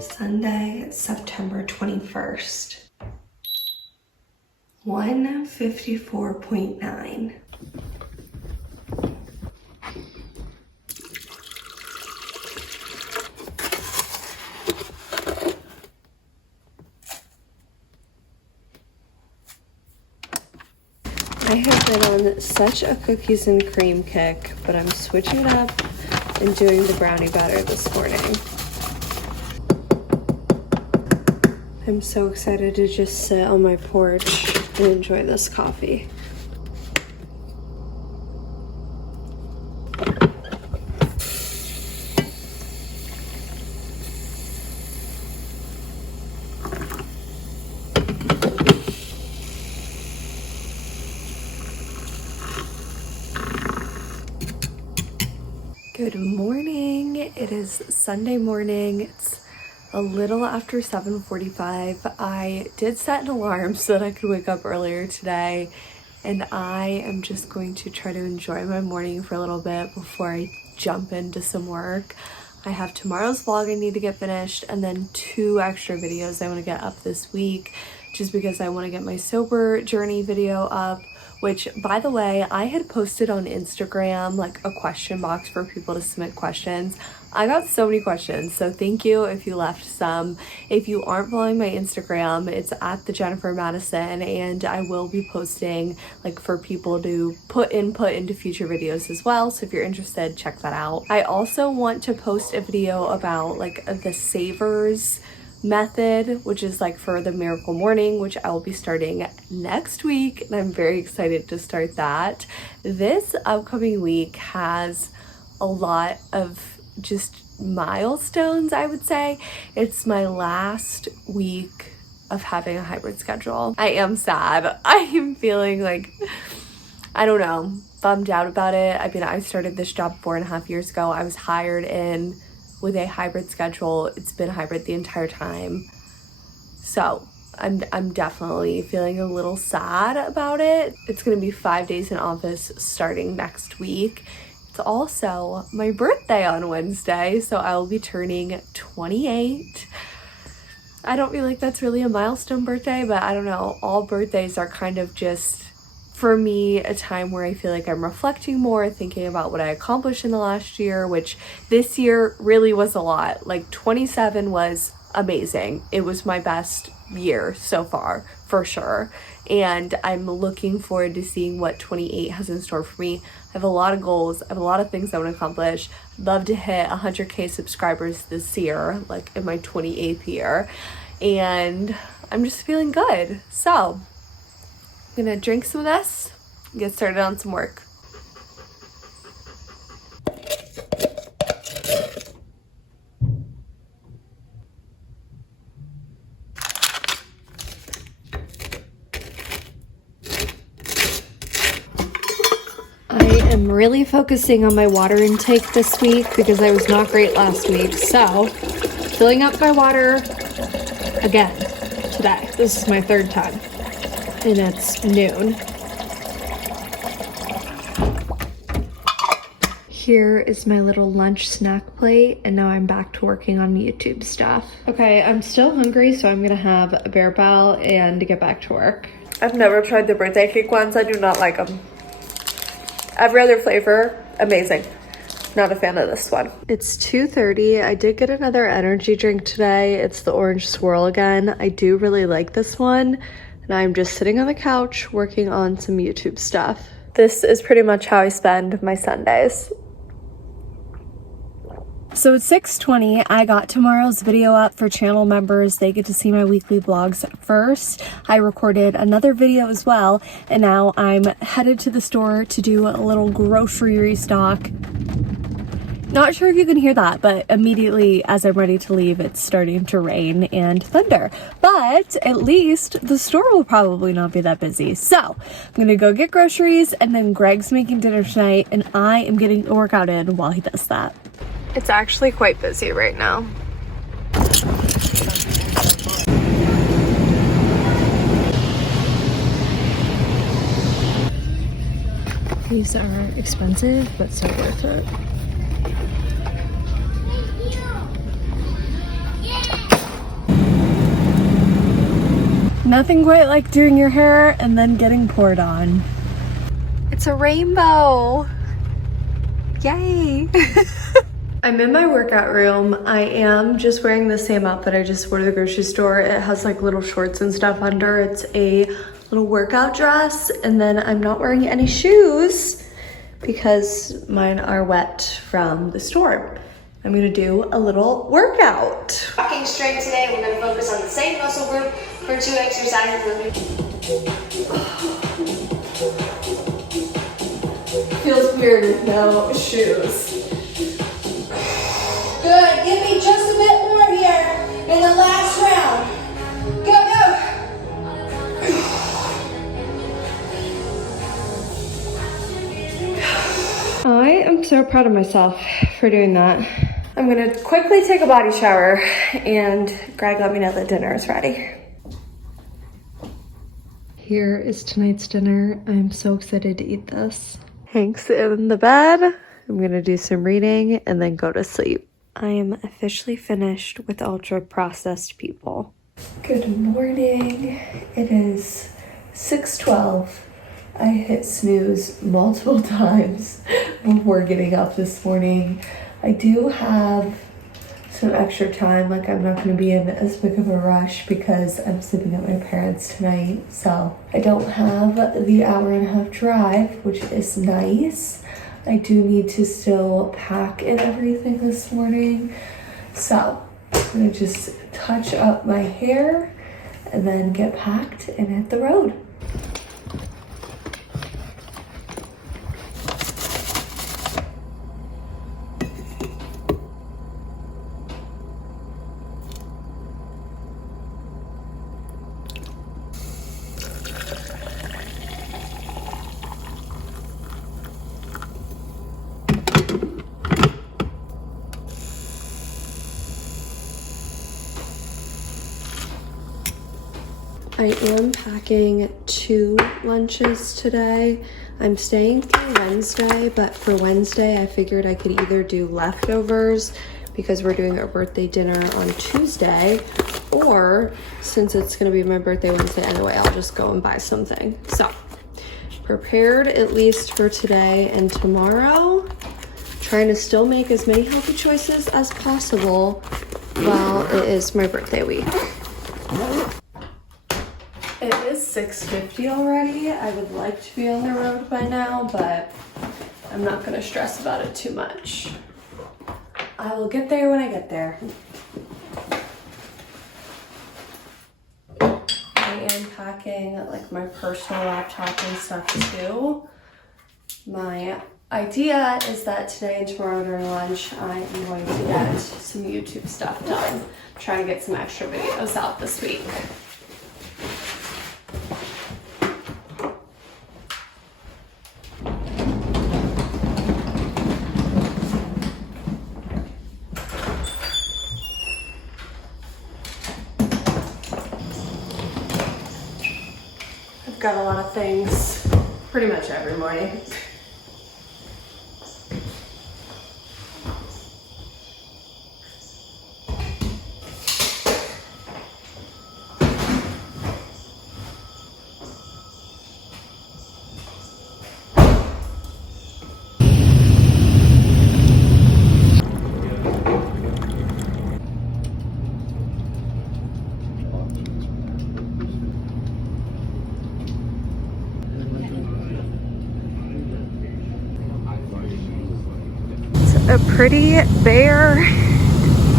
Sunday, September 21st. 154.9. I have been on such a cookies and cream kick, but I'm switching it up and doing the brownie batter this morning. I'm so excited to just sit on my porch and enjoy this coffee. Good morning. It is Sunday morning. It's a little after 7:45. I did set an alarm so that I could wake up earlier today, and I am just going to try to enjoy my morning for a little bit before I jump into some work. I have tomorrow's vlog I need to get finished, and then 2 extra videos I want to get up this week, just because I want to get my sober journey video up, which, by the way, I had posted on Instagram like a question box for people to submit questions. I got so many questions, so thank you if you left some. If you aren't following my Instagram, it's at the Jennifer Madison, and I will be posting like for people to put input into future videos as well. So if you're interested, check that out. I also want to post a video about like the savers method, which is like for the miracle morning, which I will be starting next week, and I'm very excited to start that. This upcoming week has a lot of just milestones, I would say. It's my last week of having a hybrid schedule. I am sad. I am feeling like, I don't know, bummed out about it. I mean, I started this job 4.5 years ago. I was hired in with a hybrid schedule. It's been hybrid the entire time. So I'm definitely feeling a little sad about it. It's gonna be 5 days in office starting next week. It's also my birthday on Wednesday, so I will be turning 28. I don't feel like that's really a milestone birthday, but I don't know. All birthdays are kind of just, for me, a time where I feel like I'm reflecting more, thinking about what I accomplished in the last year, which this year really was a lot. Like 27 was amazing. It was my best year so far, for sure. And I'm looking forward to seeing what 28 has in store for me. I have a lot of goals. I have a lot of things I want to accomplish. I'd love to hit 100K subscribers this year, like in my 28th year. And I'm just feeling good. So I'm gonna drink some of this and get started on some work. I am really focusing on my water intake this week because I was not great last week. So, filling up my water again today. This is my 3rd time, and it's noon. Here is my little lunch snack plate, and now I'm back to working on YouTube stuff. Okay, I'm still hungry, so I'm gonna have a bear bow and get back to work. I've never tried the birthday cake ones. I do not like them. Every other flavor, amazing. Not a fan of this one. It's 2:30. I did get another energy drink today. It's the Orange Swirl again. I do really like this one, and I'm just sitting on the couch working on some YouTube stuff. This is pretty much how I spend my Sundays. So it's 6:20. I got tomorrow's video up for channel members. They get to see my weekly vlogs first. I recorded another video as well, and now I'm headed to the store to do a little grocery restock. Not sure if you can hear that, but immediately as I'm ready to leave, it's starting to rain and thunder. But at least the store will probably not be that busy. So I'm gonna go get groceries, and then Greg's making dinner tonight, and I am getting a workout in while he does that. It's actually quite busy right now. These are expensive, but so worth it. Nothing quite like doing your hair and then getting poured on. It's a rainbow. Yay. I'm in my workout room. I am just wearing the same outfit I just wore to the grocery store. It has like little shorts and stuff under. It's a little workout dress, and then I'm not wearing any shoes because mine are wet from the storm. I'm gonna do a little workout. Walking straight today, we're gonna focus on the same muscle group for 2 exercises. Feels weird with no shoes. Good, give me just a bit more here in the last round. Go, go. I am so proud of myself for doing that. I'm gonna quickly take a body shower, and Greg let me know that dinner is ready. Here is tonight's dinner. I'm so excited to eat this. Hank's in the bed. I'm gonna do some reading and then go to sleep. I am officially finished with ultra processed people. Good morning. It is 6:12. I hit snooze multiple times before getting up this morning. I do have some extra time, like I'm not gonna be in as big of a rush because I'm sleeping at my parents' tonight. So I don't have the hour-and-a-half drive, which is nice. I do need to still pack and everything this morning. So I'm gonna just touch up my hair and then get packed and hit the road. I am packing 2 lunches today. I'm staying through Wednesday, but for Wednesday I figured I could either do leftovers because we're doing our birthday dinner on Tuesday, or since it's gonna be my birthday Wednesday anyway, I'll just go and buy something. So, prepared at least for today and tomorrow. Trying to still make as many healthy choices as possible while it is my birthday week. It is 6:50 already. I would like to be on the road by now, but I'm not gonna stress about it too much. I will get there when I get there. I am packing like my personal laptop and stuff too. My idea is that today and tomorrow during lunch, I am going to get some YouTube stuff done. Try and get some extra videos out this week. Got a lot of things pretty much every morning. A pretty bare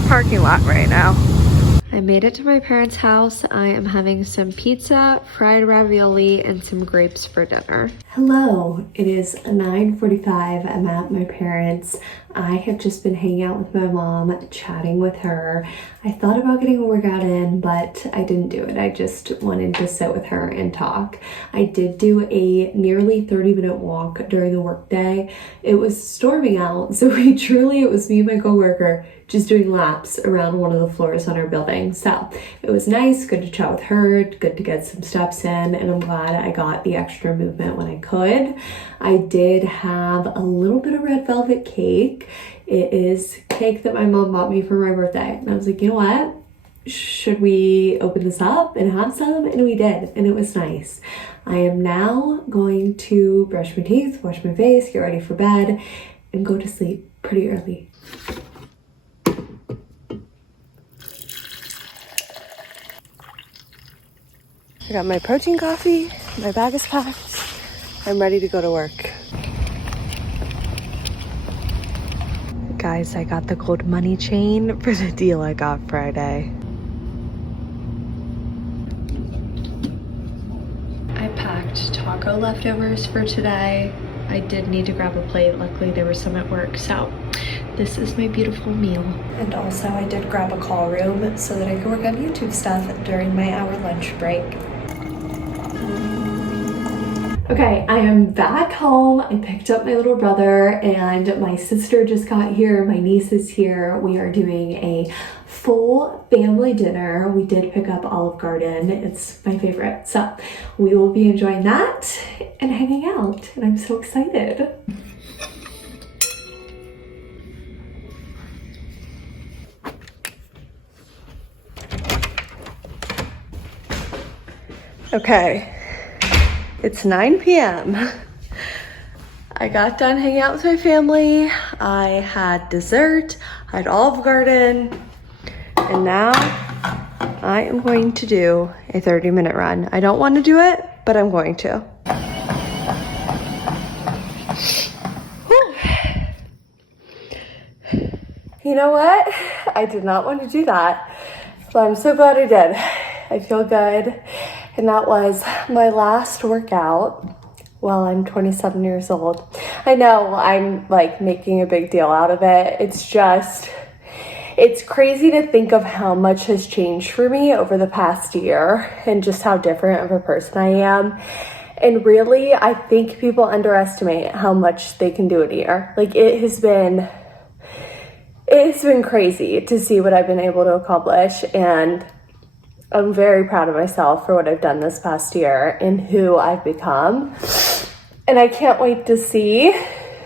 parking lot right now. I made it to my parents' house. I am having some pizza, fried ravioli, and some grapes for dinner. Hello, it is 9:45. I'm at my parents'. I have just been hanging out with my mom, chatting with her. I thought about getting a workout in, but I didn't do it. I just wanted to sit with her and talk. I did do a nearly 30-minute walk during the workday. It was storming out, so it was me and my coworker just doing laps around one of the floors on our building. So it was nice, good to chat with her, good to get some steps in, and I'm glad I got the extra movement when I could. I did have a little bit of red velvet cake. It is cake that my mom bought me for my birthday. And I was like, you know what? Should we open this up and have some? And we did, and it was nice. I am now going to brush my teeth, wash my face, get ready for bed, and go to sleep pretty early. I got my protein coffee, my bag is packed, I'm ready to go to work. Guys, I got the gold money chain for the deal I got Friday. I packed taco leftovers for today. I did need to grab a plate, luckily there was some at work, so this is my beautiful meal. And also I did grab a call room so that I could work on YouTube stuff during my hour lunch break. Okay, I am back home. I picked up my little brother and my sister just got here. My niece is here. We are doing a full family dinner. We did pick up Olive Garden. It's my favorite. So we will be enjoying that and hanging out. And I'm so excited. Okay. It's 9 p.m. I got done hanging out with my family. I had dessert, I had Olive Garden, and now I am going to do a 30-minute run. I don't want to do it, but I'm going to. Whew. You know what? I did not want to do that, but I'm so glad I did. I feel good. And that was my last workout while I'm 27 years old. I know I'm like making a big deal out of it. It's crazy to think of how much has changed for me over the past year and just how different of a person I am. And really, I think people underestimate how much they can do in a year. Like it has been crazy to see what I've been able to accomplish, and I'm very proud of myself for what I've done this past year and who I've become. And I can't wait to see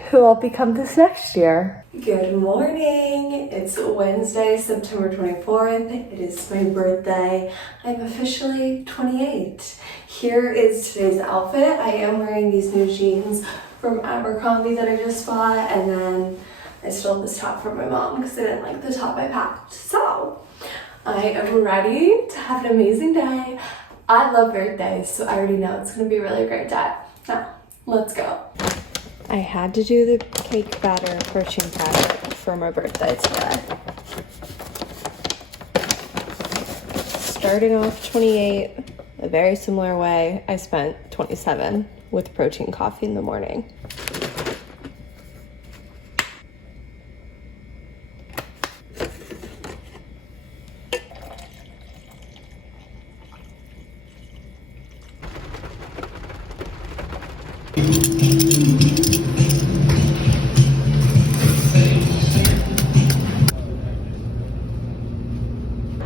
who I'll become this next year. Good morning. It's Wednesday, September 24th. It is my birthday. I'm officially 28. Here is today's outfit. I am wearing these new jeans from Abercrombie that I just bought, and then I stole this top from my mom because I didn't like the top I packed. So I am ready to have an amazing day. I love birthdays, so I already know it's gonna be a really great day. Now, let's go. I had to do the cake batter, protein batter for my birthday today. Starting off 28, a very similar way, I spent 27 with protein coffee in the morning.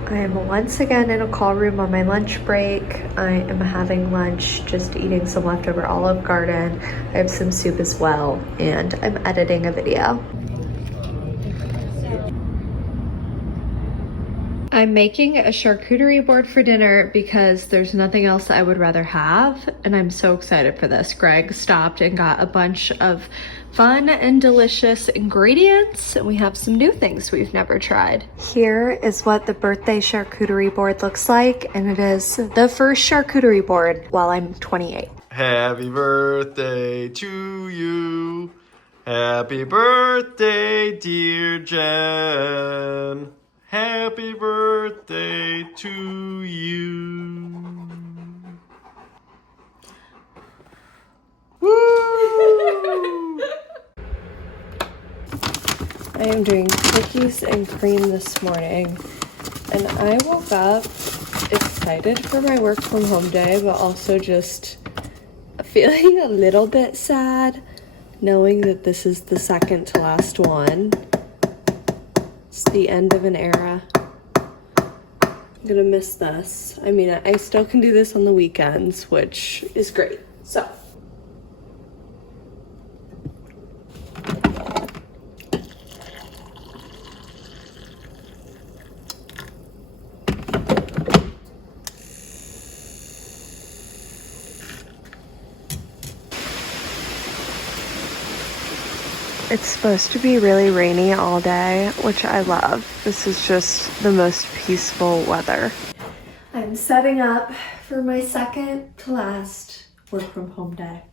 I am once again in a call room on my lunch break. I am having lunch, just eating some leftover Olive Garden. I have some soup as well, and I'm editing a video. I'm making a charcuterie board for dinner because there's nothing else I would rather have, and I'm so excited for this. Greg stopped and got a bunch of fun and delicious ingredients, and we have some new things we've never tried. Here is what the birthday charcuterie board looks like, and it is the first charcuterie board while I'm 28. Happy birthday to you. Happy birthday, dear Jenn. Happy birthday to you. Woo! I am doing cookies and cream this morning, and I woke up excited for my work from home day, but also just feeling a little bit sad knowing that this is the second to last one. It's the end of an era. I'm gonna miss this. I mean, I still can do this on the weekends, which is great. So. It's supposed to be really rainy all day, which I love. This is just the most peaceful weather. I'm setting up for my second to last work from home day.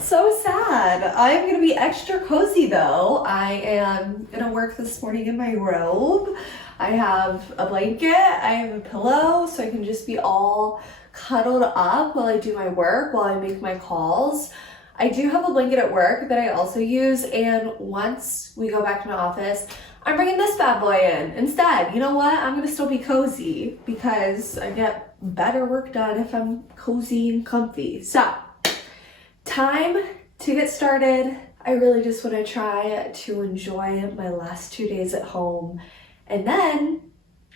So sad. I'm gonna be extra cozy though. I am gonna work this morning in my robe. I have a blanket, I have a pillow, so I can just be all cuddled up while I do my work, while I make my calls. I do have a blanket at work that I also use, and once we go back to my office, I'm bringing this bad boy in instead. You know what? I'm gonna still be cozy because I get better work done if I'm cozy and comfy. So, time to get started. I really just want to try to enjoy my last 2 days at home, and then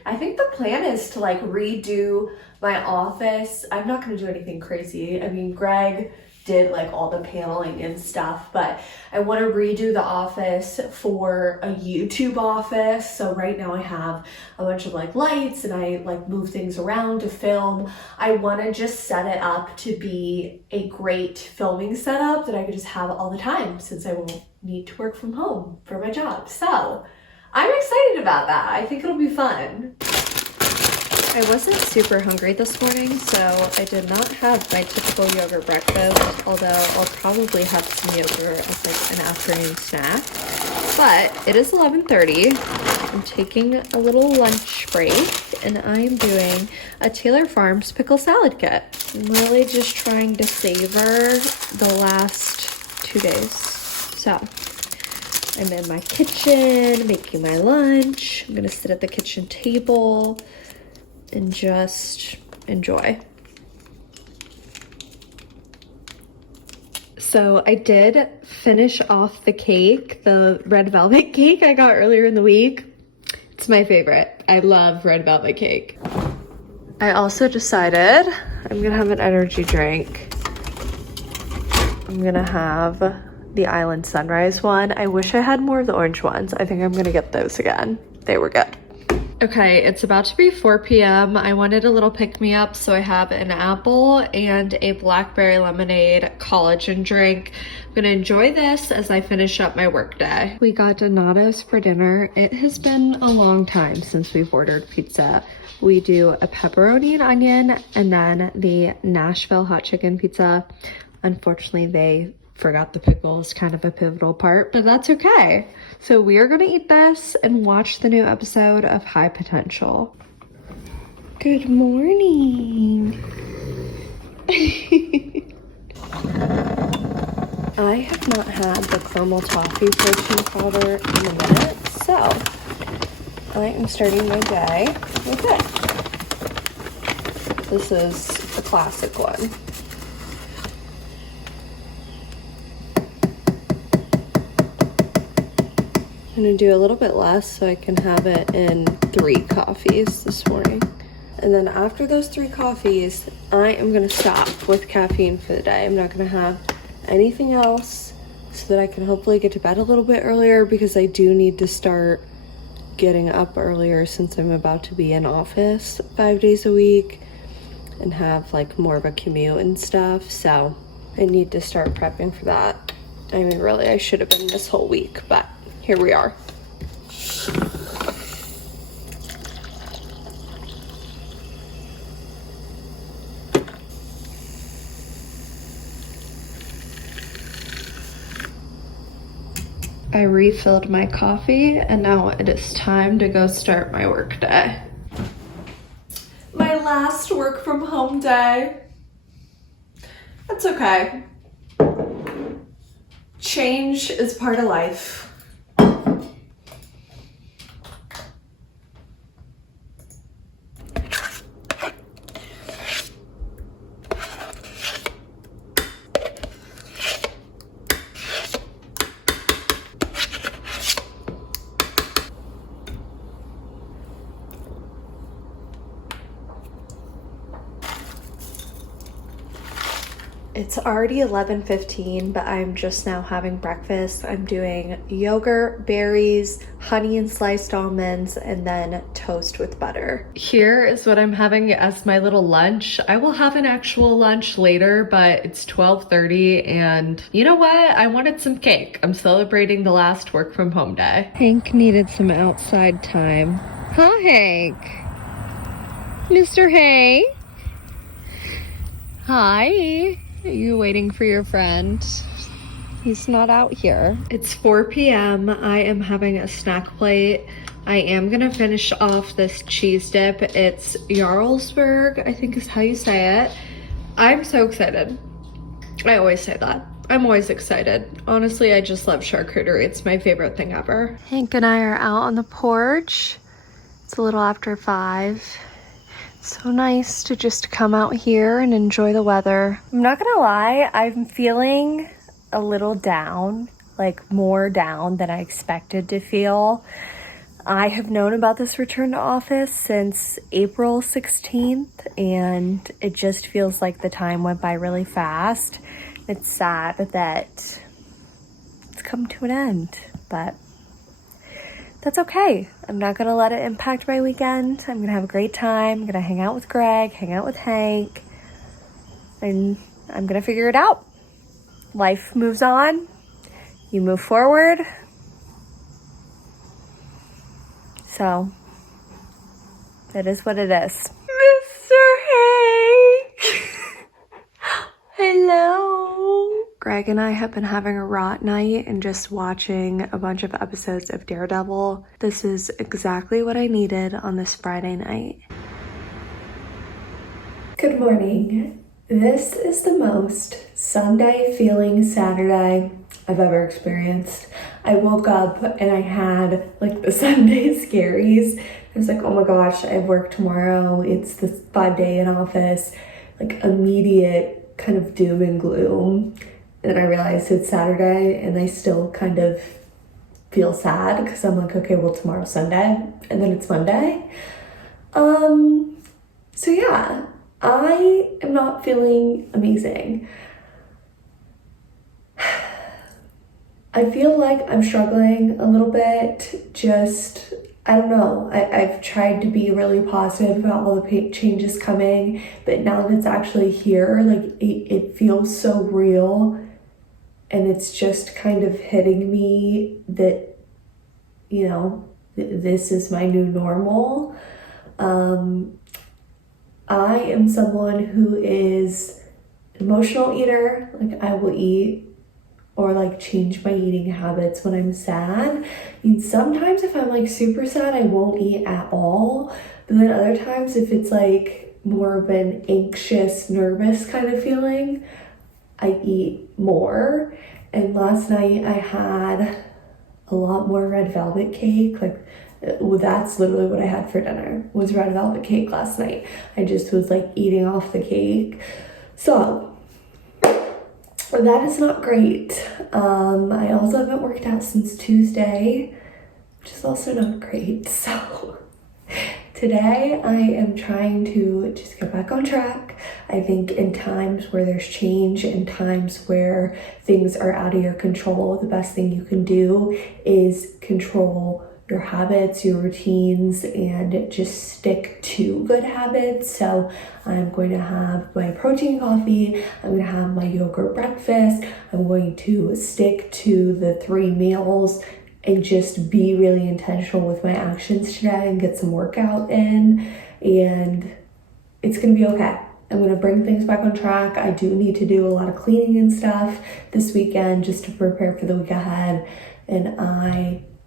I think the plan is to like redo my office. I'm not gonna do anything crazy. I mean, Greg did like all the paneling and stuff, but I want to redo the office for a YouTube office. So right now I have a bunch of like lights and I like move things around to film. I want to just set it up to be a great filming setup that I could just have all the time since I won't need to work from home for my job. So I'm excited about that. I think it'll be fun. I wasn't super hungry this morning, so I did not have my typical yogurt breakfast, although I'll probably have some yogurt as like an afternoon snack. But it is 11:30. I'm taking a little lunch break, and I'm doing a Taylor Farms pickle salad kit. I'm really just trying to savor the last 2 days. So I'm in my kitchen making my lunch. I'm gonna sit at the kitchen table and just enjoy. So I did finish off the cake, the red velvet cake I got earlier in the week. It's my favorite. I love red velvet cake. I also decided I'm gonna have an energy drink. I'm gonna have the Island Sunrise one. I wish I had more of the orange ones. I think I'm gonna get those again. They were good. Okay, it's about to be 4 p.m. I wanted a little pick-me-up, so I have an apple and a blackberry lemonade collagen drink. I'm gonna enjoy this as I finish up my workday. We got Donato's for dinner. It has been a long time since we've ordered pizza. We do a pepperoni and onion, and then the Nashville hot chicken pizza. Unfortunately, they forgot the pickles, kind of a pivotal part, but that's okay. So we are gonna eat this and watch the new episode of High Potential. Good morning. I have not had the caramel toffee protein powder in a minute, so I am starting my day with it. This is a classic one. I'm gonna do a little bit less so I can have it in 3 coffees this morning. And then after those 3 coffees, I am gonna stop with caffeine for the day. I'm not gonna have anything else so that I can hopefully get to bed a little bit earlier, because I do need to start getting up earlier since I'm about to be in office 5 days a week and have like more of a commute and stuff. So I need to start prepping for that. I mean, really, I should have been this whole week, but here we are. I refilled my coffee, and now it is time to go start my work day. My last work from home day. That's okay. Change is part of life. It's already 11:15, but I'm just now having breakfast. I'm doing yogurt, berries, honey and sliced almonds, and then toast with butter. Here is what I'm having as my little lunch. I will have an actual lunch later, but it's 12:30, and you know what? I wanted some cake. I'm celebrating the last work from home day. Hank needed some outside time. Huh, Hank? Mr. Hay? Hi. Are you waiting for your friend? He's not out here. It's 4 p.m. I am having a snack plate. I am gonna finish off this cheese dip. It's Jarlsberg, I think is how you say it. I'm so excited. I always say that. I'm always excited. Honestly, I just love charcuterie. It's my favorite thing ever. Hank and I are out on the porch. It's a little after 5. So nice to just come out here and enjoy the weather. I'm not gonna lie, I'm feeling a little down, like more down than I expected to feel. I have known about this return to office since April 16th, and it just feels like the time went by really fast. It's sad that it's come to an end, but that's okay. I'm not gonna let it impact my weekend. I'm gonna have a great time. I'm gonna hang out with Greg, hang out with Hank, and I'm gonna figure it out. Life moves on. You move forward. So, that is what it is. Mr. Hank! Hello! Greg and I have been having a rot night and just watching a bunch of episodes of Daredevil. This is exactly what I needed on this Friday night. Good morning. This is the most Sunday feeling Saturday I've ever experienced. I woke up and I had like the Sunday scaries. I was like, oh my gosh, I have work tomorrow. It's the 5-day in office, like immediate kind of doom and gloom. And I realized it's Saturday and I still kind of feel sad because I'm like, okay, well, tomorrow's Sunday and then it's Monday. So yeah, I am not feeling amazing. I feel like I'm struggling a little bit. Just, I don't know. I've tried to be really positive about all the changes coming, but now that it's actually here, like it feels so real. And it's just kind of hitting me that, you know, this is my new normal. I am someone who is an emotional eater. Like I will eat or like change my eating habits when I'm sad. I mean, sometimes if I'm like super sad, I won't eat at all. But then other times if it's like more of an anxious, nervous kind of feeling, I eat more. And last night I had a lot more red velvet cake. Like, well, that's literally what I had for dinner, was red velvet cake last night. I just was like eating off the cake. So that is not great. I also haven't worked out since Tuesday, which is also not great. So today I am trying to just get back on track. I think in times where there's change, in times where things are out of your control, the best thing you can do is control your habits, your routines, and just stick to good habits. So I'm going to have my protein coffee, I'm going to have my yogurt breakfast, I'm going to stick to the 3 meals and just be really intentional with my actions today and get some workout in, and it's gonna be okay. I'm gonna bring things back on track. I do need to do a lot of cleaning and stuff this weekend just to prepare for the week ahead, and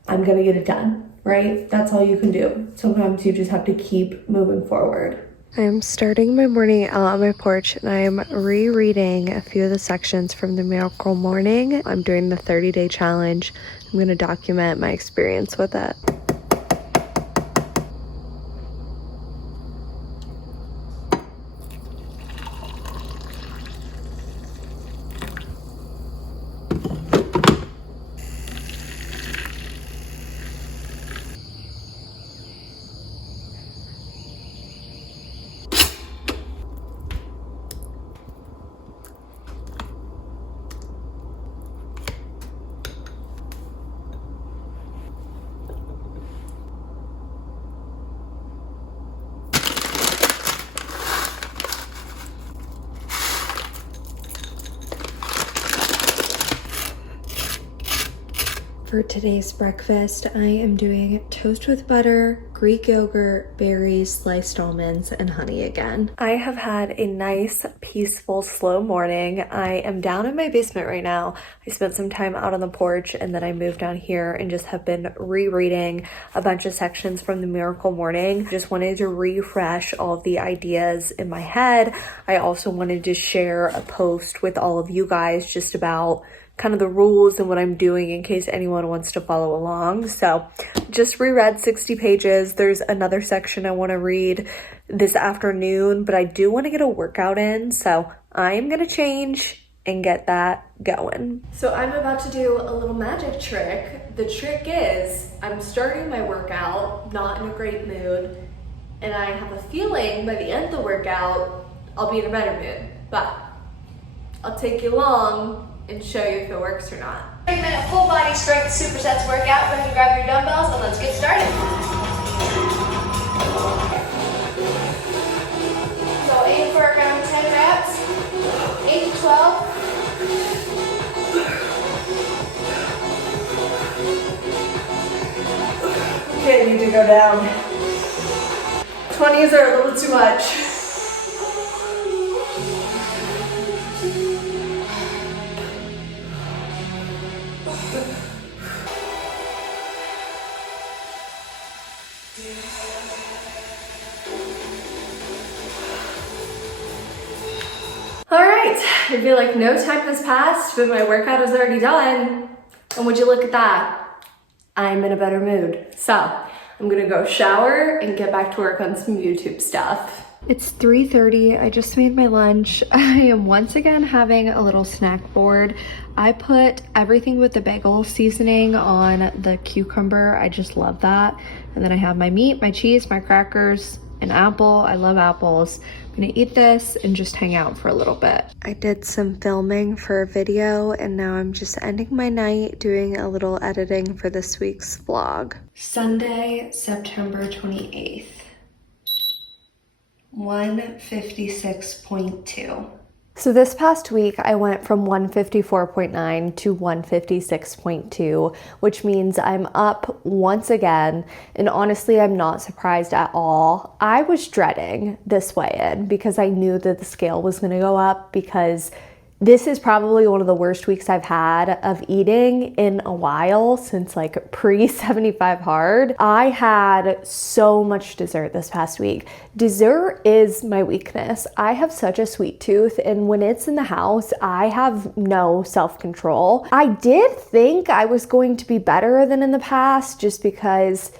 I'm gonna get it done, right? That's all you can do. Sometimes you just have to keep moving forward. I'm starting my morning out on my porch and I'm rereading a few of the sections from the Miracle Morning. I'm doing the 30-day challenge. I'm going to document my experience with it. For today's breakfast, I am doing toast with butter, Greek yogurt, berries, sliced almonds, and honey again. I have had a nice, peaceful, slow morning. I am down in my basement right now. I spent some time out on the porch and then I moved down here and just have been rereading a bunch of sections from the Miracle Morning. Just wanted to refresh all of the ideas in my head. I also wanted to share a post with all of you guys just about kind of the rules and what I'm doing in case anyone wants to follow along. So just reread 60 pages. There's another section I want to read this afternoon, but I do want to get a workout in. So I am going to change and get that going. So I'm about to do a little magic trick. The trick is I'm starting my workout not in a great mood, and I have a feeling by the end of the workout, I'll be in a better mood, but I'll take you along and show you if it works or not. 30-minute full body strength supersets workout. Go ahead and grab your dumbbells and let's get started. So aim for around 10 reps, 8 to 12. Okay, need to go down. 20s are a little too much. All right, I feel like no time has passed, but my workout is already done. And would you look at that? I'm in a better mood. So I'm gonna go shower and get back to work on some YouTube stuff. It's 3:30, I just made my lunch. I am once again having a little snack board. I put everything with the bagel seasoning on the cucumber. I just love that. And then I have my meat, my cheese, my crackers, an apple. I love apples. I'm gonna eat this and just hang out for a little bit. I did some filming for a video and now I'm just ending my night doing a little editing for this week's vlog. Sunday, September 28th. 156.2. So this past week, I went from 154.9 to 156.2, which means I'm up once again. And honestly, I'm not surprised at all. I was dreading this weigh-in because I knew that the scale was gonna go up because this is probably one of the worst weeks I've had of eating in a while since like pre-75 hard. I had so much dessert this past week. Dessert is my weakness. I have such a sweet tooth, and when it's in the house, I have no self-control. I did think I was going to be better than in the past just because,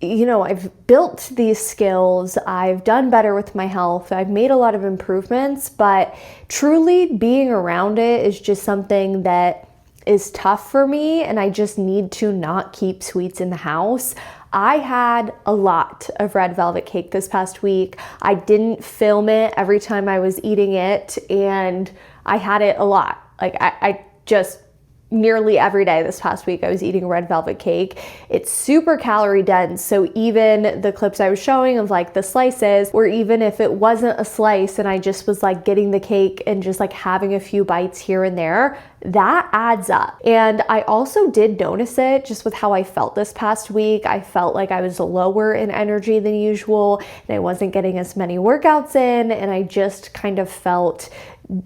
you know, I've built these skills, I've done better with my health, I've made a lot of improvements, but truly being around it is just something that is tough for me, and I just need to not keep sweets in the house. I had a lot of red velvet cake this past week. I didn't film it every time I was eating it, and I had it a lot. Like I just nearly every day this past week I was eating red velvet cake. It's super calorie dense, so even the clips I was showing of like the slices, or even if it wasn't a slice and I just was like getting the cake and just like having a few bites here and there, that adds up. And I also did notice it just with how I felt this past week. I felt like I was lower in energy than usual and I wasn't getting as many workouts in, and I just kind of felt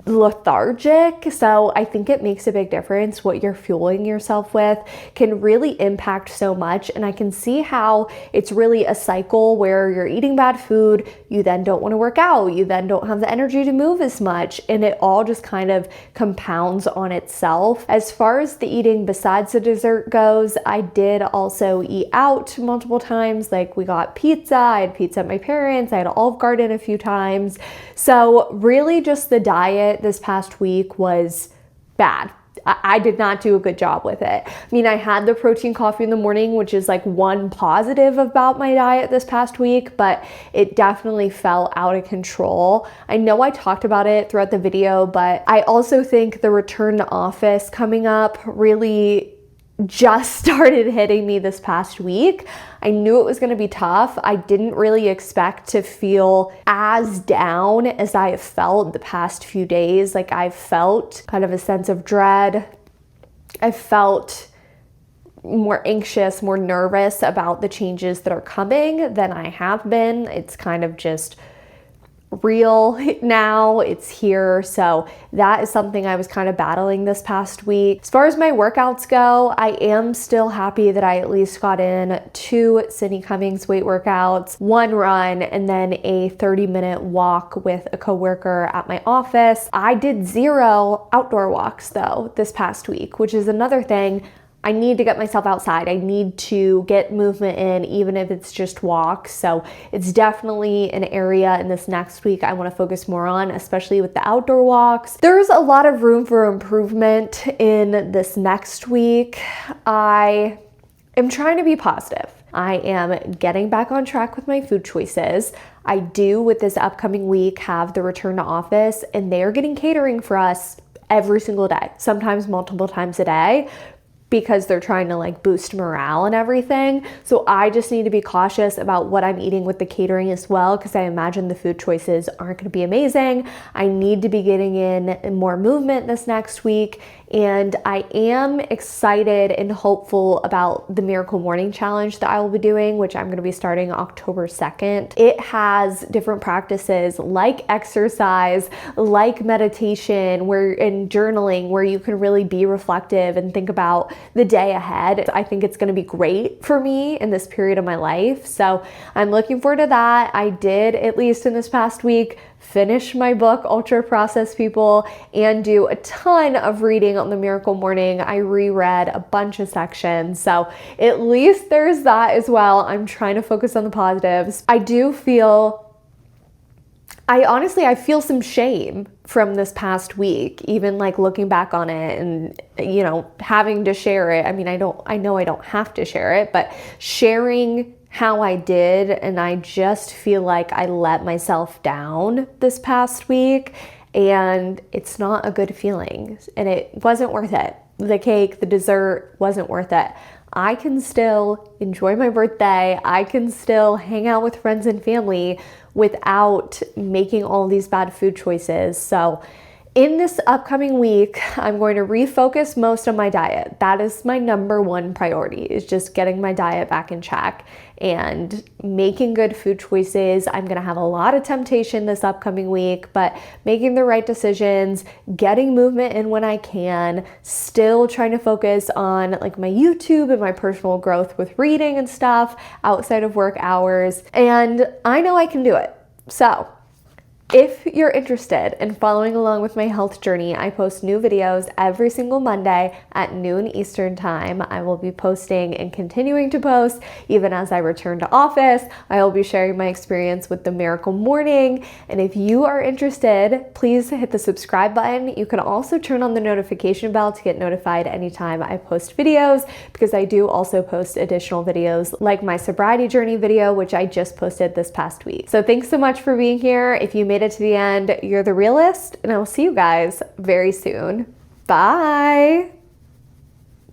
lethargic. So I think it makes a big difference. What you're fueling yourself with can really impact so much. And I can see how it's really a cycle where you're eating bad food, you then don't want to work out, you then don't have the energy to move as much, and it all just kind of compounds on itself. As far as the eating besides the dessert goes, I did also eat out multiple times. Like we got pizza, I had pizza at my parents', I had Olive Garden a few times. So really just the diet this past week was bad. I did not do a good job with it. I mean, I had the protein coffee in the morning, which is like one positive about my diet this past week, but it definitely fell out of control. I know I talked about it throughout the video, but I also think the return to office coming up really just started hitting me this past week. I knew it was going to be tough. I didn't really expect to feel as down as I have felt the past few days. Like I felt kind of a sense of dread. I felt more anxious, more nervous about the changes that are coming than I have been. It's kind of just real now, it's here. So that is something I was kind of battling this past week. As far as my workouts go, I am still happy that I at least got in 2 Sydney Cummings weight workouts, 1 run, and then a 30-minute walk with a coworker at my office. I did 0 outdoor walks though this past week, which is another thing. I need to get myself outside. I need to get movement in, even if it's just walks. So it's definitely an area in this next week I want to focus more on, especially with the outdoor walks. There's a lot of room for improvement in this next week. I am trying to be positive. I am getting back on track with my food choices. I do, with this upcoming week, have the return to office, and they are getting catering for us every single day, sometimes multiple times a day, because they're trying to like boost morale and everything. So I just need to be cautious about what I'm eating with the catering as well, because I imagine the food choices aren't going to be amazing. I need to be getting in more movement this next week. And I am excited and hopeful about the Miracle Morning Challenge that I will be doing, which I'm going to be starting October 2nd. It has different practices like exercise, like meditation, and journaling, where you can really be reflective and think about the day ahead. I think it's going to be great for me in this period of my life. So I'm looking forward to that. I did, at least in this past week, finish my book, Ultra Processed People, and do a ton of reading on the Miracle Morning. I reread a bunch of sections. So at least there's that as well. I'm trying to focus on the positives. I feel some shame from this past week, even like looking back on it and, you know, having to share it. I mean, I know I don't have to share it, but sharing how I did, and I just feel like I let myself down this past week, and it's not a good feeling, and it wasn't worth it. The cake, the dessert wasn't worth it. I can still enjoy my birthday. I can still hang out with friends and family without making all these bad food choices. So in this upcoming week, I'm going to refocus most on my diet. That is my number 1 priority, is just getting my diet back in check and making good food choices. I'm going to have a lot of temptation this upcoming week, but making the right decisions, getting movement in when I can, still trying to focus on like my YouTube and my personal growth with reading and stuff outside of work hours. And I know I can do it. So if you're interested in following along with my health journey, I post new videos every single Monday at noon Eastern time. I will be posting and continuing to post even as I return to office. I will be sharing my experience with the Miracle Morning. And if you are interested, please hit the subscribe button. You can also turn on the notification bell to get notified anytime I post videos, because I do also post additional videos like my sobriety journey video, which I just posted this past week. So thanks so much for being here. If you made it to the end, you're the realist, and I will see you guys very soon. Bye.